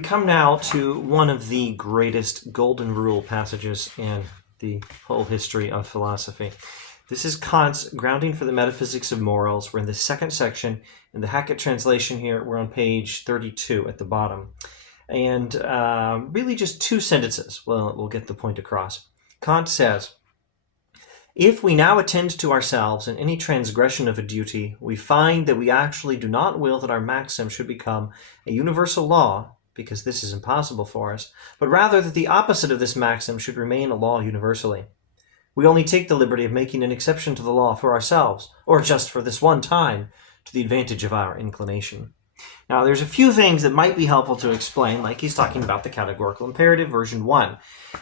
We come now to one of the greatest golden rule passages in the whole history of philosophy. This is Kant's Grounding for the Metaphysics of Morals. We're in the second section. In the Hackett translation here, we're on page 32 at the bottom. And really just two sentences. Well, we'll get the point across. Kant says, "If we now attend to ourselves in any transgression of a duty, we find that we actually do not will that our maxim should become a universal law, because this is impossible for us, but rather that the opposite of this maxim should remain a law universally. We only take the liberty of making an exception to the law for ourselves, or just for this one time, to the advantage of our inclination." Now, there's a few things that might be helpful to explain, like he's talking about the categorical imperative, version 1.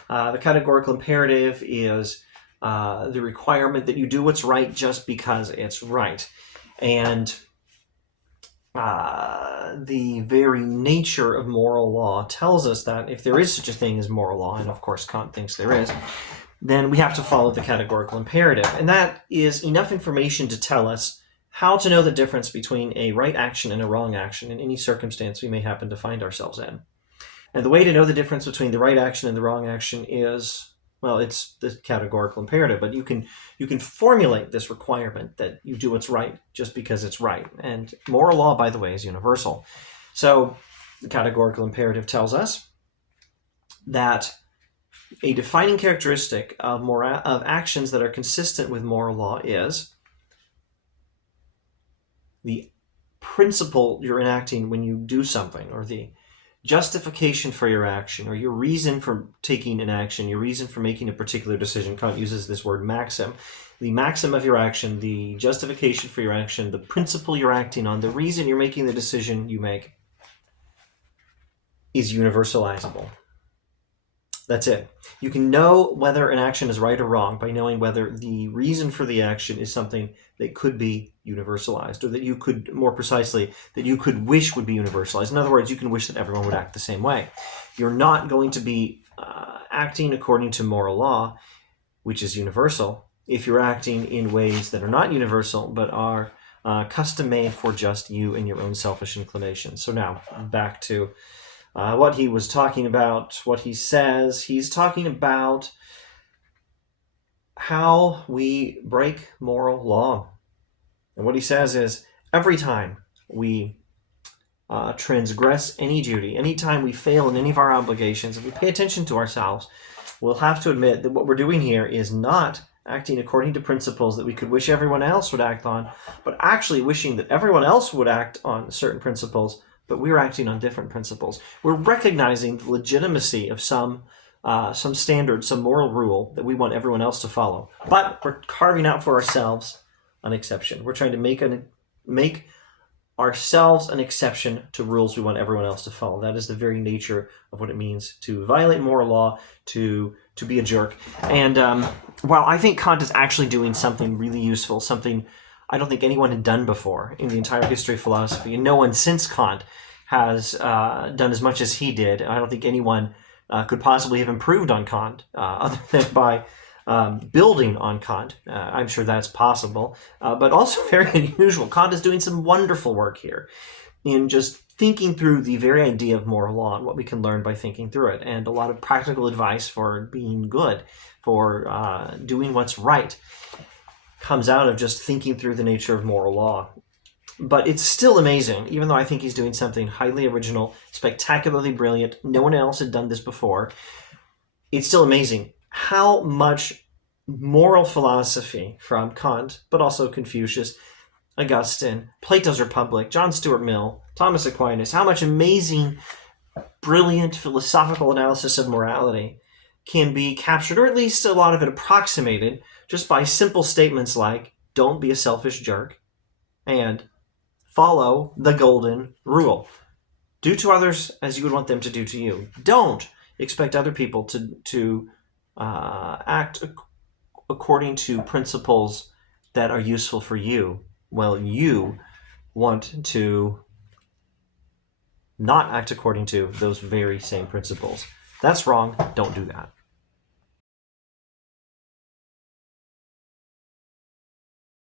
The categorical imperative is the requirement that you do what's right just because it's right. And the very nature of moral law tells us that if there is such a thing as moral law, and of course Kant thinks there is, then we have to follow the categorical imperative. And that is enough information to tell us how to know the difference between a right action and a wrong action in any circumstance we may happen to find ourselves in. And the way to know the difference between the right action and the wrong action is, well, it's the categorical imperative, but you can formulate this requirement that you do what's right just because it's right. And moral law, by the way, is universal. So the categorical imperative tells us that a defining characteristic of actions that are consistent with moral law is the principle you're enacting when you do something, or the justification for your action, or your reason for taking an action, your reason for making a particular decision. Kant uses this word maxim. The maxim of your action, the justification for your action, the principle you're acting on, the reason you're making the decision you make is universalizable. That's it. You can know whether an action is right or wrong by knowing whether the reason for the action is something that could be universalized, or that you could, more precisely, that you could wish would be universalized. In other words, you can wish that everyone would act the same way. You're not going to be acting according to moral law, which is universal, if you're acting in ways that are not universal, but are custom-made for just you and your own selfish inclinations. So now, back to what he was talking about, what he says. He's talking about how we break moral law. And what he says is, every time we transgress any duty, anytime we fail in any of our obligations, if we pay attention to ourselves, we'll have to admit that what we're doing here is not acting according to principles that we could wish everyone else would act on, but actually wishing that everyone else would act on certain principles, but we're acting on different principles. We're recognizing the legitimacy of some standard, some moral rule that we want everyone else to follow. But we're carving out for ourselves an exception. We're trying to make ourselves an exception to rules we want everyone else to follow. That is the very nature of what it means to violate moral law, to be a jerk. And while I think Kant is actually doing something really useful, something I don't think anyone had done before in the entire history of philosophy, and no one since Kant has done as much as he did. I don't think anyone could possibly have improved on Kant other than by building on Kant. I'm sure that's possible, but also very unusual. Kant is doing some wonderful work here in just thinking through the very idea of moral law and what we can learn by thinking through it, and a lot of practical advice for being good, for doing what's right, comes out of just thinking through the nature of moral law. But it's still amazing, even though I think he's doing something highly original, spectacularly brilliant. No one else had done this before. It's still amazing how much moral philosophy from Kant, but also Confucius, Augustine, Plato's Republic, John Stuart Mill, Thomas Aquinas, how much amazing, brilliant philosophical analysis of morality can be captured, or at least a lot of it approximated, just by simple statements like, don't be a selfish jerk, and follow the golden rule. Do to others as you would want them to do to you. Don't expect other people to act according to principles that are useful for you. Well, you want to not act according to those very same principles. That's wrong. Don't do that.